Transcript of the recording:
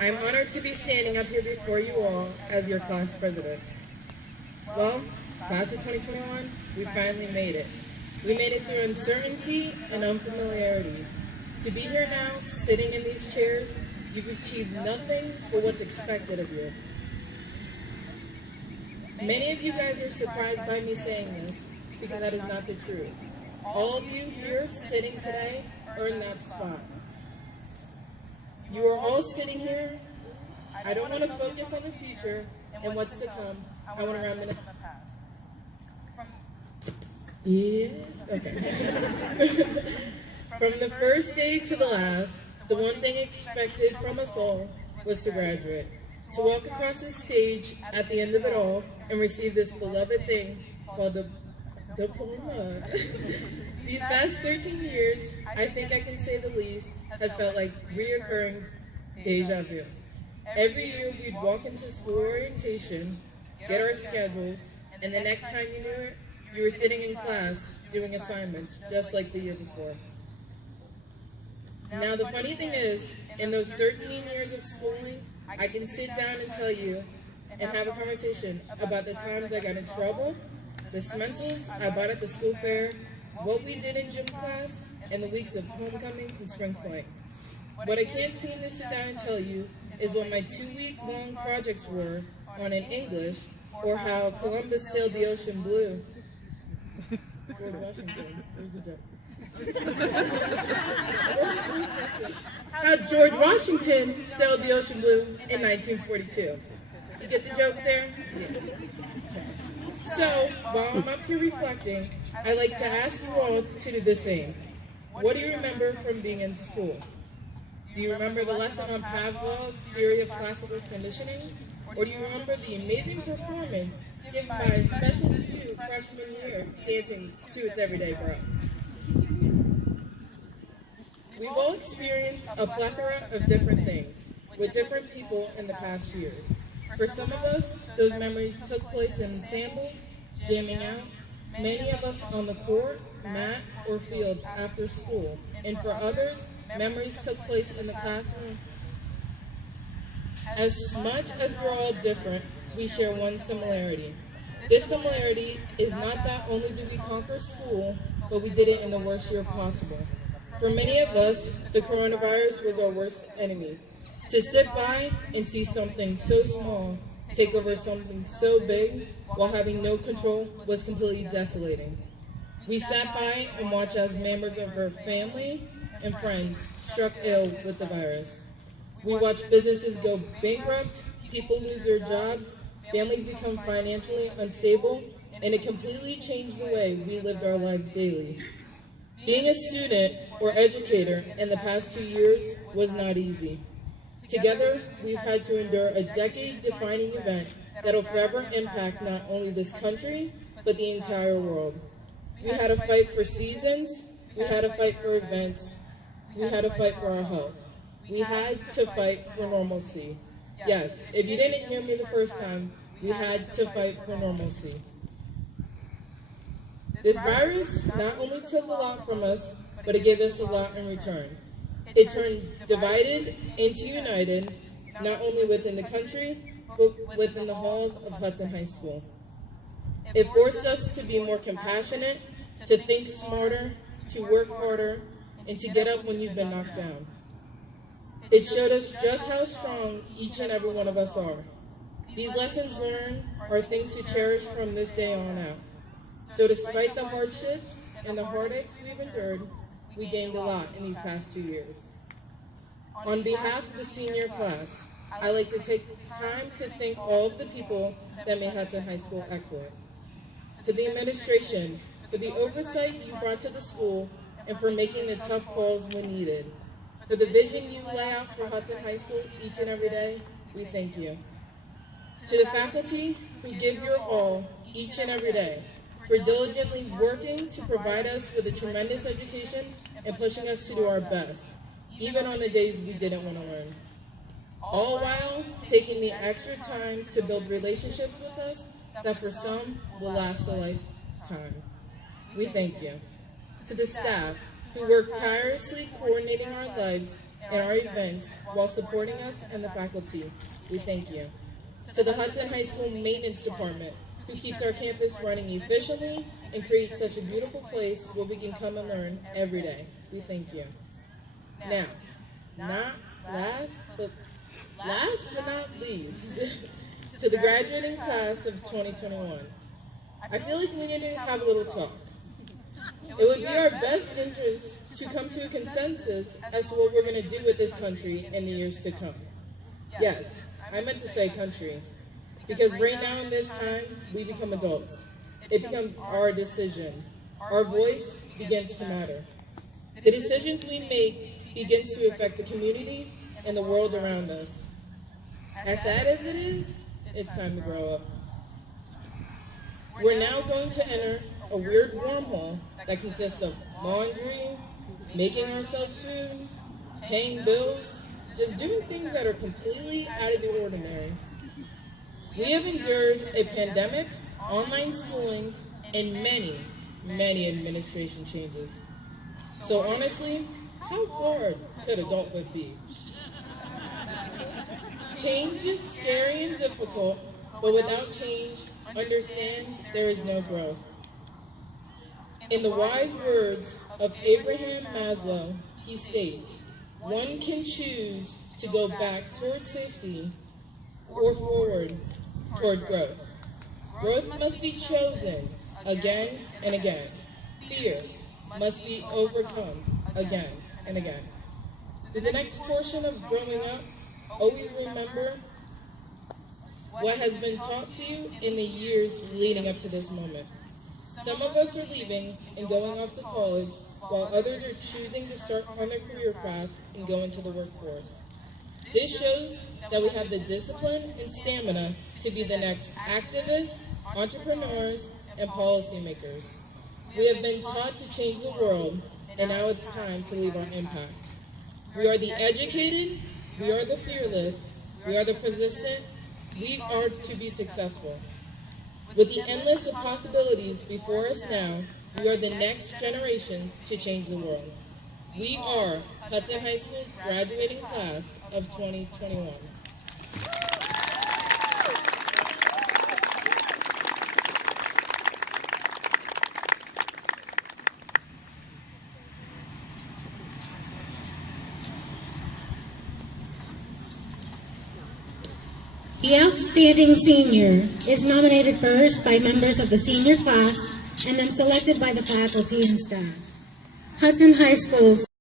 I'm honored to be standing up here before you all as your class president. Well, class of 2021, we finally made it. We made it through uncertainty and unfamiliarity. To be here now, sitting in these chairs, you've achieved nothing but what's expected of you. Many of you guys are surprised by me saying this, because that is not the truth. All of you here sitting today earned that spot. You are all sitting here. I don't want to focus on the future and what's to come. I want to reminisce. Yeah, okay. From the first day to the last, the one thing expected from us all was to graduate, to walk across the stage at the end of it all and receive this beloved thing called a diploma. These past 13 years, I think I can say the least, has felt like reoccurring deja vu. Every year we'd walk into school orientation, get our schedules, and the next time you knew it, you were sitting in class doing assignments, just like the year before. Now the funny thing is, in those 13 years of schooling, I can sit down and tell you and have a conversation about the times I got in trouble, the smentals I bought at the school fair, what we did in gym class, and the weeks of homecoming and spring flight. What I can't seem to sit down and tell you is what my 2-week-long projects were on in English, or how Columbus sailed the ocean blue. George Washington, there's a joke. How George Washington sailed the ocean blue in 1942. You get the joke there? So, while I'm up here reflecting, I like to ask you all to do the same. What do you remember from being in school? Do you remember the lesson on Pavlov's theory of classical conditioning? Or do you remember the amazing performance given by a special few freshman year dancing to It's Everyday Bro? We've all experienced a plethora of different things with different people in the past years. For some of us, those memories took place in sandals, jamming out, many of us on the court, mat, or field after school. And for others, memories took place in the classroom. As much as we're all different, we share one similarity. This similarity is not that only did we conquer school, but we did it in the worst year possible. For many of us, the coronavirus was our worst enemy. To sit by and see something so small take over something so big while having no control was completely desolating. We sat by and watched as members of our family and friends struck ill with the virus. We watched businesses go bankrupt, people lose their jobs, families become financially unstable, and it completely changed the way we lived our lives daily. Being a student or educator in the past 2 years was not easy. Together, we've had to endure a decade-defining event that'll forever impact not only this country, but the entire world. We had to fight for seasons, we had to fight for events, we had to fight for our health. We had to fight for normalcy. Yes, if you didn't hear me the first time, we had to fight for normalcy. This virus not only took a lot from us, but it gave us a lot in return. It turned divided into united, not only within the country, but within the halls of Hudson High School. It forced us to be more compassionate, to think smarter, to work harder, and to get up when you've been knocked down. It showed us just how strong each and every one of us are. These lessons learned are things to cherish from this day on out. So despite the hardships and the heartaches we've endured, we gained a lot in these past 2 years. On behalf of the senior class, I like to take time to thank all of the people that made Hudson High School excellent. To the administration, for the oversight you brought to the school and for making the tough calls when needed. For the vision you lay out for Hudson High School each and every day, we thank you. To the faculty who give your all each and every day, for diligently working to provide us with a tremendous education and pushing us to do our best, even on the days we didn't want to learn. All while taking the extra time to build relationships with us that for some will last a lifetime. We thank you. To the staff who work tirelessly coordinating our lives and our events while supporting us and the faculty. We thank you. To the Hudson High School Maintenance Department, who keeps our campus running efficiently and creates such a beautiful place where we can come and learn every day. We thank you. Now, last but not least, to the graduating class of 2021. I feel like we need to have a little talk. It would be our best interest to come to a consensus as to what we're going to do with this country in the years to come. Yes, I meant to say country, because right now in this time, we become adults. It becomes our decision. Our voice begins to matter. The decisions we make begins to affect the community and the world around us. As sad as it is, it's time to grow up. We're now going to enter a weird wormhole that consists of laundry, making ourselves food, paying bills, just doing things that are completely out of the ordinary. We have endured a pandemic, online schooling, and many administration changes. So honestly, how hard could adulthood be? Change is scary and difficult, but without change, understand there is no growth. In the wise words of Abraham Maslow, he states, one can choose to go back toward safety or forward toward growth. Growth must be chosen again and again. Fear must be overcome again and again. For the next portion of growing up, always remember what has been taught to you in the years leading up to this moment. Some of us are leaving and going off to college, while others are choosing to start on their career paths and go into the workforce. This shows that we have the discipline and stamina to be the next activists, entrepreneurs, and policymakers. We have been taught to change the world, and now it's time to leave our impact. We are the educated, we are the fearless, we are the persistent, we are to be successful. With the endless of possibilities before us now, we are the next generation to change the world. We are Hudson High School's graduating class of 2021. The Outstanding Senior is nominated first by members of the senior class and then selected by the faculty and staff. Hudson High School's